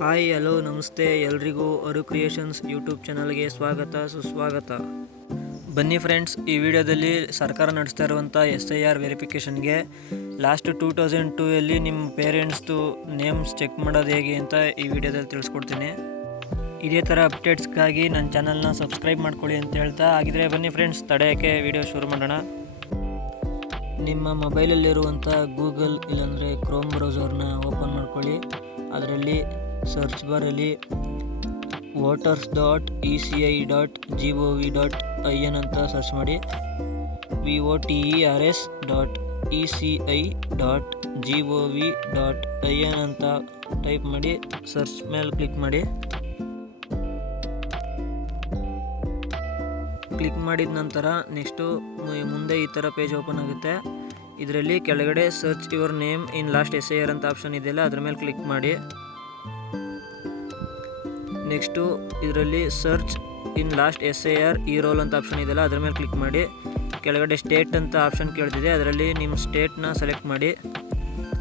Hi hello ನಮಸ್ತೆ ಎಲ್ರಿಗೂ ಅರು creations YouTube ಚಾನಲ್ಗೆ ಸ್ವಾಗತ ಸುಸ್ವಾಗತ. ಬನ್ನಿ ಫ್ರೆಂಡ್ಸ್, ಈ ವಿಡಿಯೋದಲ್ಲಿ ಸರ್ಕಾರ ನಡೆಸ್ತಾ ಇರುವಂಥ SIR ವೆರಿಫಿಕೇಷನ್ಗೆ ಲಾಸ್ಟ್ 2002 ನಿಮ್ಮ ಪೇರೆಂಟ್ಸ್ದು ನೇಮ್ಸ್ ಚೆಕ್ ಮಾಡೋದು ಹೇಗೆ ಅಂತ ಈ ವಿಡಿಯೋದಲ್ಲಿ ತಿಳಿಸ್ಕೊಡ್ತೀನಿ. ಇದೇ ಥರ ಅಪ್ಡೇಟ್ಸ್ಗಾಗಿ ನನ್ನ ಚಾನಲ್ನ ಸಬ್ಸ್ಕ್ರೈಬ್ ಮಾಡ್ಕೊಳ್ಳಿ ಅಂತ ಹೇಳ್ತಾ, ಹಾಗಿದ್ರೆ ಬನ್ನಿ ಫ್ರೆಂಡ್ಸ್, ತಡೆಯೋಕ್ಕೆ ವಿಡಿಯೋ ಶುರು ಮಾಡೋಣ. ನಿಮ್ಮ ಮೊಬೈಲಲ್ಲಿರುವಂಥ ಗೂಗಲ್ ಇಲ್ಲಾಂದರೆ ಕ್ರೋಮ್ ಬ್ರೌಸರ್ನ ಓಪನ್ ಮಾಡ್ಕೊಳ್ಳಿ. ಅದರಲ್ಲಿ ಸರ್ಚ್ ಬಾರಲ್ಲಿ voters.eci.gov.in ಅಂತ ಸರ್ಚ್ ಮಾಡಿ. voters.eci.gov.in ಅಂತ ಟೈಪ್ ಮಾಡಿ ಸರ್ಚ್ ಮೇಲೆ ಕ್ಲಿಕ್ ಮಾಡಿ. ಕ್ಲಿಕ್ ಮಾಡಿದ ನಂತರ ನೆಕ್ಸ್ಟು ಮುಂದೆ ಈ ಥರ ಪೇಜ್ ಓಪನ್ ಆಗುತ್ತೆ. ಇದರಲ್ಲಿ ಕೆಳಗಡೆ search your name in last SIR ಅಂತ ಆಪ್ಷನ್ ಇದೆಯಲ್ಲ, ಅದ್ರ ಮೇಲೆ ಕ್ಲಿಕ್ ಮಾಡಿ. ನೆಕ್ಸ್ಟು ಇದರಲ್ಲಿ ಸರ್ಚ್ ಇನ್ ಲಾಸ್ಟ್ SIR ಈ ರೋಲ್ ಅಂತ ಆಪ್ಷನ್ ಇದೆಯಲ್ಲ, ಅದ್ರ ಮೇಲೆ ಕ್ಲಿಕ್ ಮಾಡಿ. ಕೆಳಗಡೆ ಸ್ಟೇಟ್ ಅಂತ ಆಪ್ಷನ್ ಕೇಳ್ತಿದೆ, ಅದರಲ್ಲಿ ನಿಮ್ಮ ಸ್ಟೇಟ್ನ ಸೆಲೆಕ್ಟ್ ಮಾಡಿ.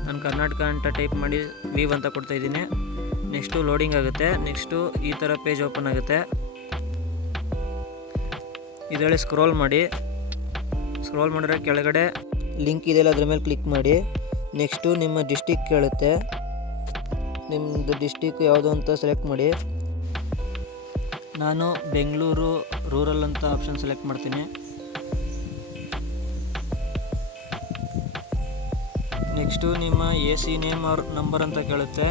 ನಾನು ಕರ್ನಾಟಕ ಅಂತ ಟೈಪ್ ಮಾಡಿ ವೀವ್ ಅಂತ ಕೊಡ್ತಾಯಿದ್ದೀನಿ. ನೆಕ್ಸ್ಟು ಲೋಡಿಂಗ್ ಆಗುತ್ತೆ. ನೆಕ್ಸ್ಟು ಈ ಥರ ಪೇಜ್ ಓಪನ್ ಆಗುತ್ತೆ. ಇದರಲ್ಲಿ ಸ್ಕ್ರೋಲ್ ಮಾಡಿ. ಸ್ಕ್ರೋಲ್ ಮಾಡಿದ್ರೆ ಕೆಳಗಡೆ ಲಿಂಕ್ ಇದೆಯಲ್ಲ, ಅದ್ರ ಮೇಲೆ ಕ್ಲಿಕ್ ಮಾಡಿ. ನೆಕ್ಸ್ಟು ನಿಮ್ಮ ಡಿಸ್ಟಿಕ್ ಕೇಳುತ್ತೆ. ನಿಮ್ಮದು ಡಿಸ್ಟಿಕ್ ಯಾವುದು ಅಂತ ಸೆಲೆಕ್ಟ್ ಮಾಡಿ. ನಾನು ಬೆಂಗಳೂರು ರೂರಲ್ ಅಂತ ಆಪ್ಷನ್ ಸೆಲೆಕ್ಟ್ ಮಾಡ್ತೀನಿ. ನೆಕ್ಸ್ಟು ನಿಮ್ಮ AC ನೇಮ್ ಅವ್ರ ನಂಬರ್ ಅಂತ ಕೇಳುತ್ತೆ.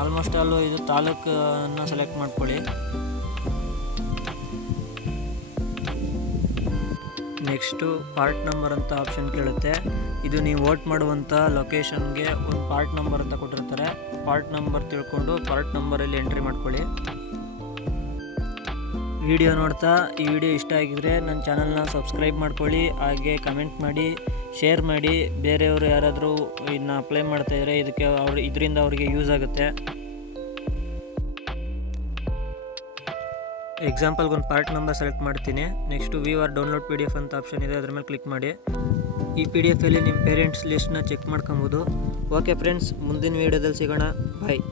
ಆಲ್ಮೋಸ್ಟ್ ಆಲ್ ಇದು ತಾಲೂಕನ್ನು ಸೆಲೆಕ್ಟ್ ಮಾಡ್ಕೊಳ್ಳಿ. ನೆಕ್ಸ್ಟು ಪಾರ್ಟ್ ನಂಬರ್ ಅಂತ ಆಪ್ಷನ್ ಕೇಳುತ್ತೆ. ಇದು ನೀವು ವೋಟ್ ಮಾಡುವಂಥ ಲೊಕೇಶನ್ಗೆ ಒಂದು ಪಾರ್ಟ್ ನಂಬರ್ ಅಂತ ಕೊಟ್ಟಿರ್ತಾರೆ. ಪಾರ್ಟ್ ನಂಬರ್ ತಿಳ್ಕೊಂಡು ಪಾರ್ಟ್ ನಂಬರಲ್ಲಿ ಎಂಟ್ರಿ ಮಾಡ್ಕೊಳ್ಳಿ. ವಿಡಿಯೋ ನೋಡ್ತಾ ಈ ವಿಡಿಯೋ ಇಷ್ಟ ಆಗಿದ್ರೆ ನನ್ನ ಚಾನಲ್ನ ಸಬ್ಸ್ಕ್ರೈಬ್ ಮಾಡ್ಕೊಳ್ಳಿ. ಹಾಗೆ ಕಮೆಂಟ್ ಮಾಡಿ, ಶೇರ್ ಮಾಡಿ. ಬೇರೆಯವರು ಯಾರಾದರೂ ಇದನ್ನ ಅಪ್ಲೈ ಮಾಡ್ತಾಯಿದ್ರೆ ಇದರಿಂದ ಅವರಿಗೆ ಯೂಸ್ ಆಗುತ್ತೆ. ಎಕ್ಸಾಂಪಲ್ಗೆ ಒಂದು ಪಾರ್ಟ್ ನಂಬರ್ ಸೆಲೆಕ್ಟ್ ಮಾಡ್ತೀನಿ. Next view or download PDF ಅಂತ ಆಪ್ಷನ್ ಇದೆ, ಅದ್ರ ಮೇಲೆ ಕ್ಲಿಕ್ ಮಾಡಿ. ಈ PDF ಅಲ್ಲಿ ನಿಮ್ಮ ಪೇರೆಂಟ್ಸ್ ಲಿಸ್ಟ್ನ ಚೆಕ್ ಮಾಡ್ಕೊಬೋದು. ಓಕೆ ಫ್ರೆಂಡ್ಸ್, ಮುಂದಿನ ವೀಡಿಯೋದಲ್ಲಿ ಸಿಗೋಣ. ಬಾಯ್.